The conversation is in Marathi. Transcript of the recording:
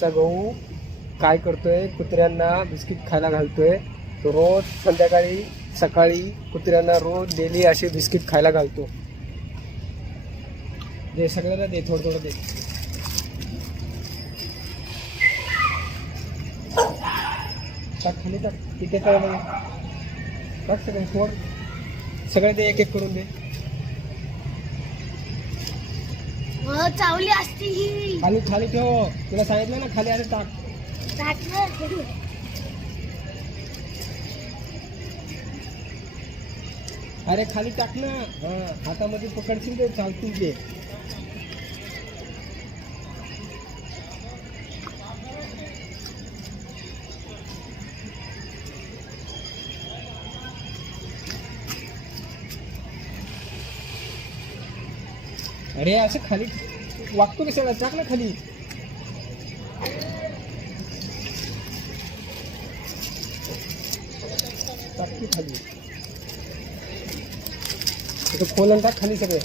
रोजचा गहू काय करतोय? कुत्र्यांना बिस्किट खायला घालतोय. तो रोज संध्याकाळी सकाळी कुत्र्यांना रोज डेली असे बिस्किट खायला घालतो. दे सगळ्यांना दे थोडं थोडं दे. टाक खाली टाक. तिथे काय नाही टाक सगळे फोड सगळे ते एक एक करून दे हो चावली असती ही. खाली खाली ठेव. तुला सांगितलं ना खाली आले टाक. टाकलं अरे खाली टाक ना. हातामध्ये पकडशील ते चालतील ते. अरे असं खाली वागतो कशाला? टाक ना खाली. टाक की खाली. इथं खोल आणि टाक खाली सगळे.